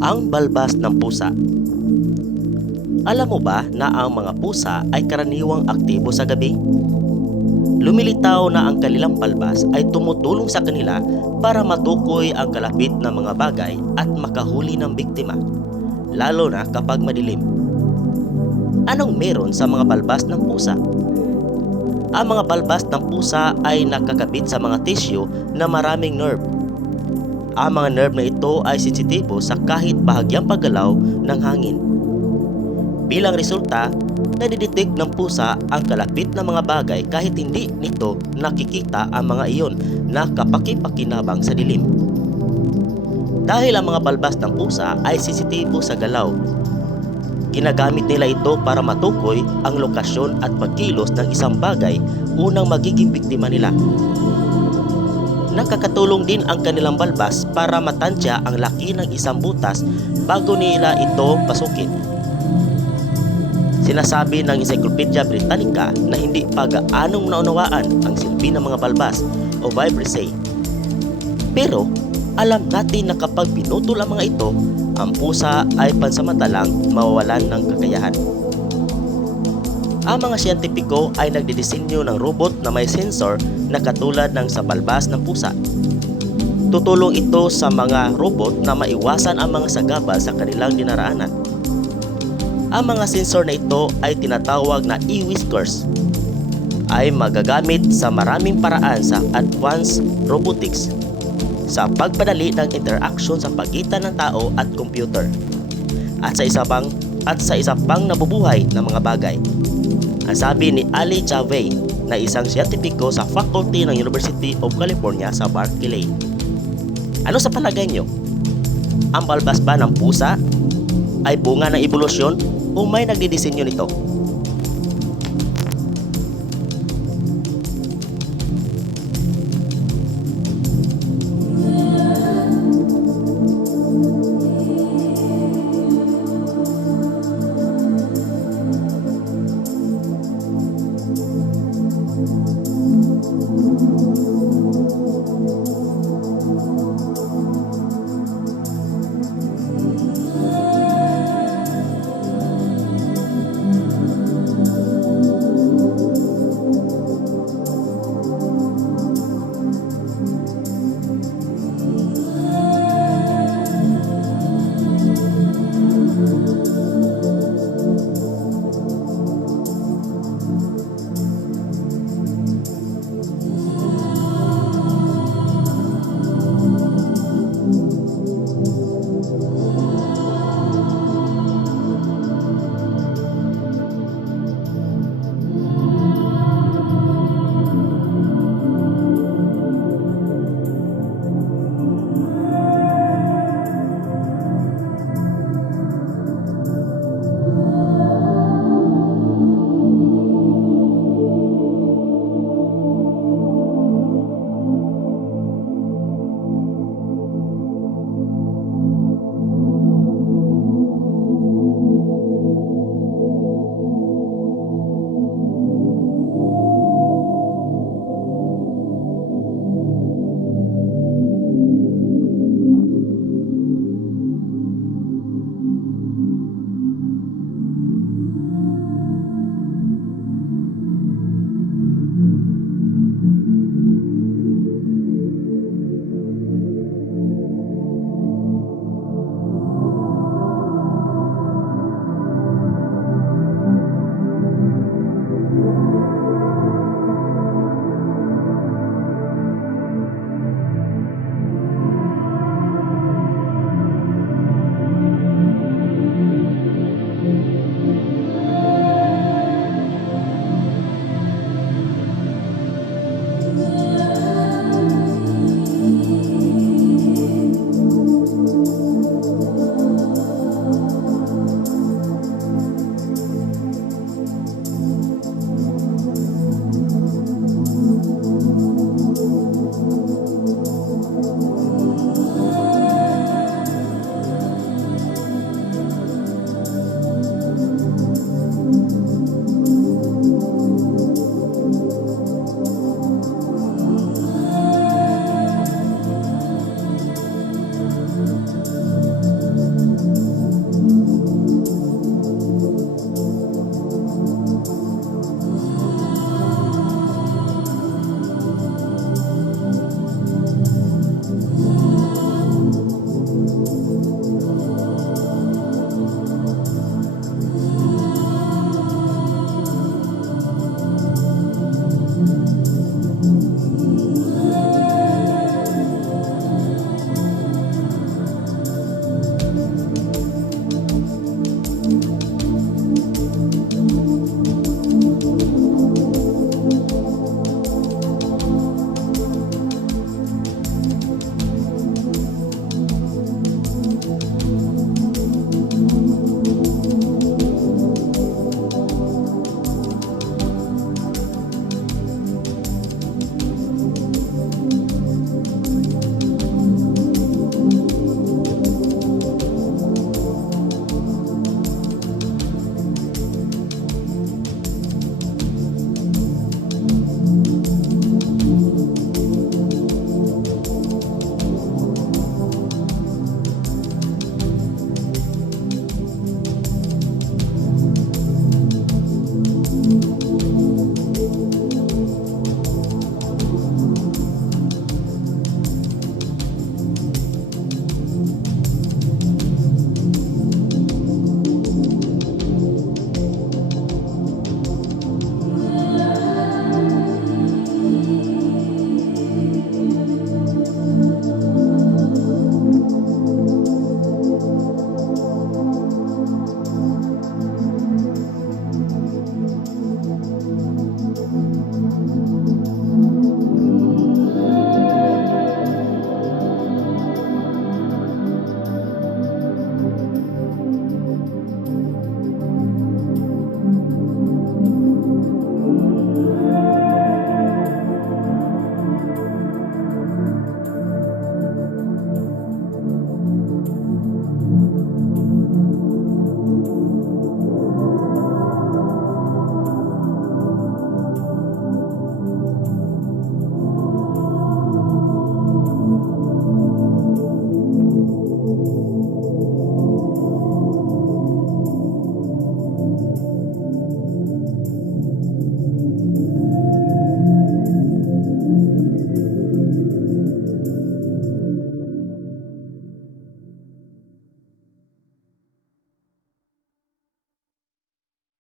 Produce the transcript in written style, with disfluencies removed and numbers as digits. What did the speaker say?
Ang balbas ng pusa. Alam mo ba na ang mga pusa ay karaniwang aktibo sa gabi? Lumilitaw na ang kanilang balbas ay tumutulong sa kanila para matukoy ang kalapit na mga bagay at makahuli ng biktima, lalo na kapag madilim. Anong meron sa mga balbas ng pusa? Ang mga balbas ng pusa ay nakakabit sa mga tissue na maraming nerve. Ang mga nerve na ito ay sensitibo sa kahit bahagyang paggalaw ng hangin. Bilang resulta, nadidetect ng pusa ang kalapit na mga bagay kahit hindi nito nakikita ang mga iyon na kapaki-pakinabang sa dilim. Dahil ang mga balbas ng pusa ay sensitibo sa galaw, ginagamit nila ito para matukoy ang lokasyon at pagkilos ng isang bagay unang magiging biktima nila. Nakakatulong din ang kanilang balbas para matansya ang laki ng isang butas bago nila ito pasukin. Sinasabi ng Encyclopedia Britannica na hindi pa gaanong naunawaan ang silbi ng mga balbas o vibrissae. Pero alam natin na kapag pinutol ang mga ito, ang pusa ay pansamantalang mawawalan ng kakayahan. Ang mga siyentipiko ay nagdidisenyo ng robot na may sensor na katulad ng sa balbas ng pusa. Tutulong ito sa mga robot na maiwasan ang mga sagabal sa kanilang dinaraanan. Ang mga sensor na ito ay tinatawag na e-whiskers, ay magagamit sa maraming paraan sa advanced robotics sa pagpadali ng interaction sa pagitan ng tao at computer at sa isa pang nabubuhay na mga bagay. Ang sabi ni Ali Chavez na isang siyentipiko sa faculty ng University of California sa Berkeley. Ano sa palagay nyo? Ang balbas ba ng pusa ay bunga ng ebolusyon o may nagdidisenyo nito?